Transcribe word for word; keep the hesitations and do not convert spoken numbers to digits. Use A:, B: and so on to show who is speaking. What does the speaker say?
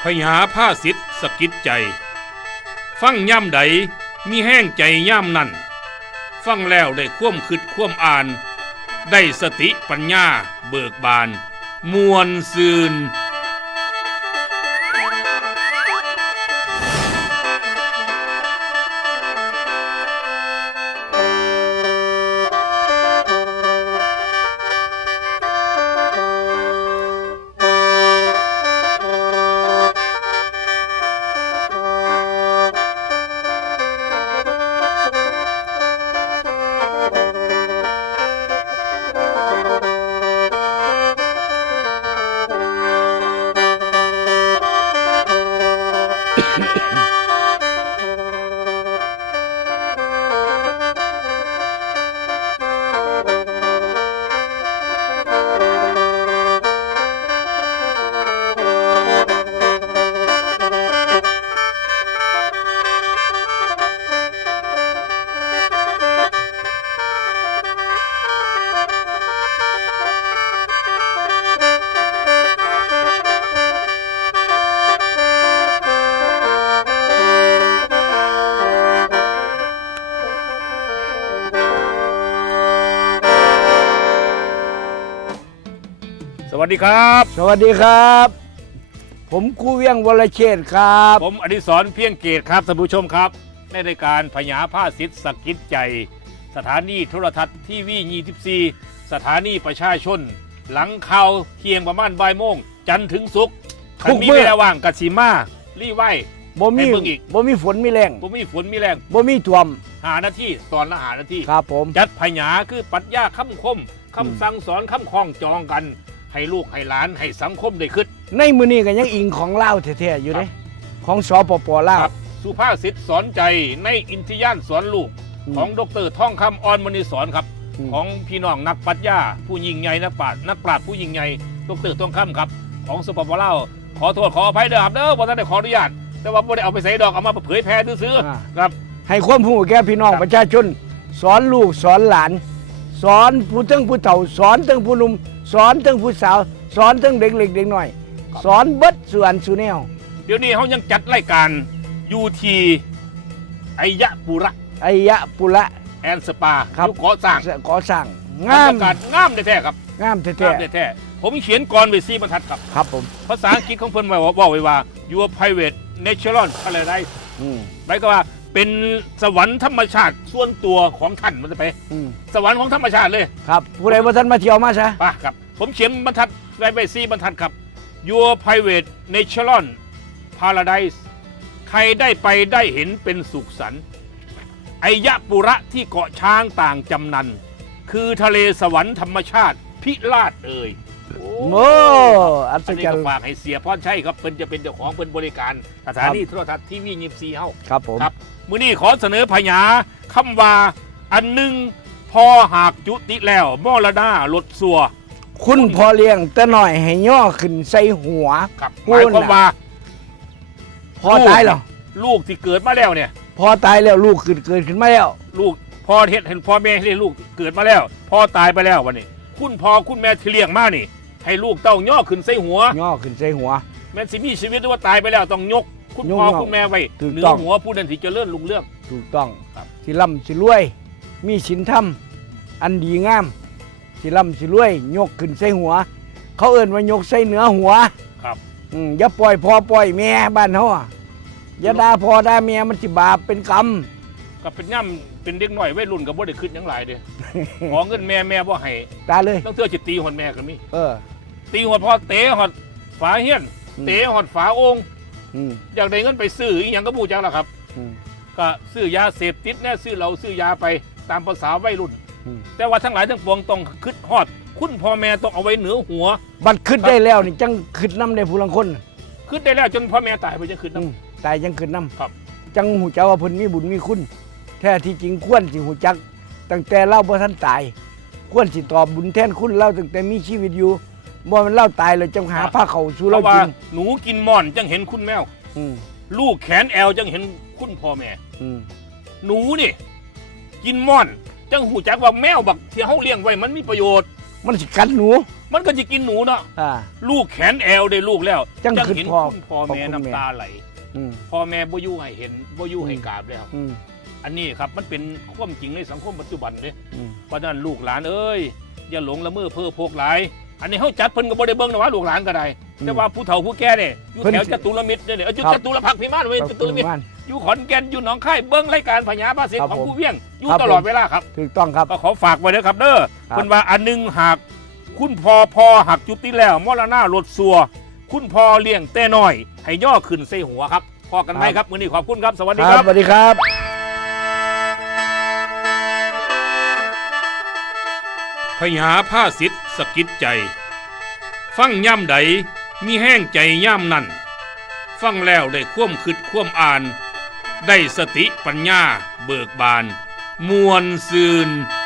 A: พยาผ้าสิทธิ์สกิดใจฟังย่ำใดมีแห้งใจย่ำนั่นฟังแล้วได้คว่ำคิดคว่ำอ่านได้สติปัญญาเบิกบานมวลซืนสวัสดีครับ
B: สวัสดีครับผมครูเวียงวรเชษฐ์ครับ
A: ผมอดิศรเพียงเกตครับท่านผู้ชมครับในรายการพยาผ้าสิทธิ์สกิดใจสถานีโทรทัศน์ทีวียี่สิบสี่สถานีประชาชนหลังข่าวเที่ยงประมาณบ่ายโมงจันทร์ถึงศุกร์คันมีเวลาว่างกัดสีมารีไว้
B: บ่มีบ่มีฝนมีแรง
A: บ่มีฝนมีแรง
B: บ่มีท่วม
A: หานาทีตอนละหานาที
B: ครับผม
A: จัดพยาคือปรัชญาคำคมคำสั่งสอนคำคล้องจองกันให้ลูกให้หลานให้สังคมได้คิด
B: ในมือนี้ก็ยังอิงของเล่าแท้ๆอยู่เลยของสปปลาว
A: สุภาษิตสอนใจในอินทิยานสอนลูกของดร.ท่องคำอ่อนมณีสอนครับของพี่น้องนักปรัชญาผู้ยิ่งใหญ่นักปราชญ์นักปราชญ์ผู้ยิ่งใหญ่ดร.ท่องคำครับของสปปลาวขอโทษขออภัยเด้อครับเด้อบ่ทันได้ขออนุญาตแต่ว่าบ่ได้เอาไปใส่ดอกเอามาเผยแพร่ซื่อๆครับ
B: ให้ความรู้แก่พี่น้องประชาชนสอนลูกสอนหลานสอนผู้ทั้งผู้เฒ่าสอนทั้งผู้หนุ่มสอนทั้งผู้สาวสอนทั้งเด็กเล็กเด็กน้อยสอนเบิดส่วนสุแนว
A: เดี๋ยวนี้เขายังจัดรายการยูทีไอยะปุระ
B: ไอยะปุระ
A: แอนสปายุก่อสร้าง
B: ก่อสร้าง
A: งามงามแท้ๆครับ
B: งามแท้
A: ๆแท้ๆผมเขียนก่อนไว้สี่บรรทัดครับ
B: ครับผม
A: ภาษาอังกฤษของเพิ่นไว้บอกไว้ว่า your private natural paradise หมายก็ว่าเป็นสวรรค์ธรรมชาติส่วนตัวของท่านมันจะไปสวรรค์ของธรรมชาติเลย
B: ครับผู้ใดว่าท่านมาเที่ยวมาซะ
A: ป่ะครับผมเขียนบรรทัดไว้ใบซีบรรทัดครับ your private natural paradise ใครได้ไปได้เห็นเป็นสุขสันต์ไอยะปุระที่เกาะช้างต่างจำนันคือทะเลสวรรค์ธรรมชาติพิราชเอ่ย
B: โอ้อัศจรรย์
A: ฝากให้เสียพรชัยครับเพิ่นจะเป็นเจ้าของเพิ่นบริการสถานีโทรทัศน์ทีวียี่สิบสี่เฮา
B: ครับผม
A: ครับมื้อนี้ขอเสนอพยาคำว่าอันหนึ่งพอหากจุติแล้วมรณะลดสัว
B: คุณพอเลี้ยงแต่หน่อยให้ย่อขึ้นใส่หัว
A: ครับหมายความว่า
B: พอตายแล้ว
A: ลูกที่เกิดมาแล้วเนี่ย
B: พอตายแล้วลูกเกิดเกิดขึ้นมาแล้ว
A: ลูกพ่อเฮ็ดเห็นพ่อแม่เลี้ยงลูกเกิดมาแล้วพ่อตายไปแล้ววันนี้คุณพ่อคุณแม่ที่เลี้ยงมานี่ให้ลูกเต้าย่อขึ้นใส่หัว
B: ย่อขึ้นใส่หัว
A: แม้สิมีชีวิตหรือว่าตายไปแล้วต้องยกคุณพ่อคุณแม่ไว้เหนือหัวผู้นั้นที่เจริญรุ่งเรือง
B: ถูกต้องสิร่ำสิรวยมีศีลธรรมอันดีงามสิร่ำสิรวยยกขึ้นใส่หัวเขาเอิ่นว่ายกใส่เหนือหัว
A: ครับ
B: อืมอย่าปล่อยพ่อปล่อยแม่บ้านเฮาอย่าด่าพ่อด่าแม่มันสิบาปเป็นกรรม
A: ก็เป็นย่ำเป็นเด็กหน่อยวัยรุ่นกับบ่ได้ขึ้นยังหลายเด้ขอเงินแม่แม่บ่ให้
B: ตาเลย
A: ต้องเทื่อจิตตีหอดแม่กันมี
B: เออ
A: ตีหอดพ่อเตะหอดฝาเฮี้ยนเตะหอดฝาโอ่งอยากได้เงินไปซื้ออีหยังก็บูจักล่ะครับก็ซื้อยาเสพติดแน่ซื้อเหล้าซื้อยาไปตามภาษาวัยรุ่นแต่ว่าทั้งหลายทั้งปวงต้องคิดฮอดคุณพ่อแม่ต้องเอาไว้เหนือหัว
B: บัดคิดได้แล้วนี่จังคิดนำได้ผู้ลังคน
A: คิดได้แล้วจนพ่อแม่ตายไปจังคิดน
B: ำตายจังคิดน
A: ำครับ
B: จังหูจักว่าเพิ่นมีบุญมีคุณแท้ที่จริงควรสิหูจักตั้งแต่เล่าบ่ทันตายควรสิตอบบุญแทนคุณเล่าตั้งแต่มีชีวิตอยู่บ่มันเล่าตายเลยจังหาผ้าเขาสู่เรากิน
A: หนูกินม่อนจังเห็นคุณแมวลูกแขนแอลจังเห็นคุณพ่อแม่หนูนี่กินม่อนจังหูจักว่าแมวบักที่เฮาเลี้ยงไว้มันมีประโยชน์
B: มันสิกัดหนู
A: มันก็จะกินหนูเนาะ
B: อ่า
A: ลูกแขนแอวได้ลูกแล้ว
B: จัง
A: เห็น
B: พ่อ
A: คุณพ่อแม่
B: ขอบคุณ
A: น้ำตาไหล
B: อืม
A: พ่อแม่บ่อยู่ให้เห็นบ่อยู่ให้กราบแล้ว
B: อืม
A: อันนี้ครับมันเป็นความจริงในสังคมปัจจุบันเด้
B: อืม
A: เพราะฉะนั้นลูกหลานเอ้ยอย่าหลงละเมอเพ้อพกหลาย อันนี้เฮาจัดเพิ่นก็บ่ได้เบิ่งนะว่าลูกหลานก็ได้แต่ว่าผู้เฒ่าผู้แก่เนี่ยอยู่แถวจตุรมิตรเนี่ยเอ้ยจตุรพักษ์พิมานเว้ยจตุรมิตรอยู่ขอนแก่นอยู่หนองคายเบิ่งรายการพญาบาสิทธิ์ของผู้เวียงอยู่ตลอดเวลาครับ
B: ถูกต้องครับ
A: ก็ขอฝากไว้เด้อครับเด้อ
B: ครับ
A: เพิ่นว่าอันหนึงหากคุณพ่อพ่อหักจุติแล้วมรณะรถซัวคุณพ่อเลี้ยงแต่น้อยให้ย่อขึ้นใส่หัวครับพอกันไหมครับมื้อนี้ขอบคุณครับสวัสดี
B: ค
A: ค
B: รั
A: รั
B: บบ สวัสดีครับ
A: พญาผ้าสิทธิ์สะกิดใจ ฟังย่ำใดมีแห้งใจย่ำนั่น ฟังแล้วได้คว่มคิดคว่มอ่าน ได้สติปัญญาเบิกบาน มวลซืน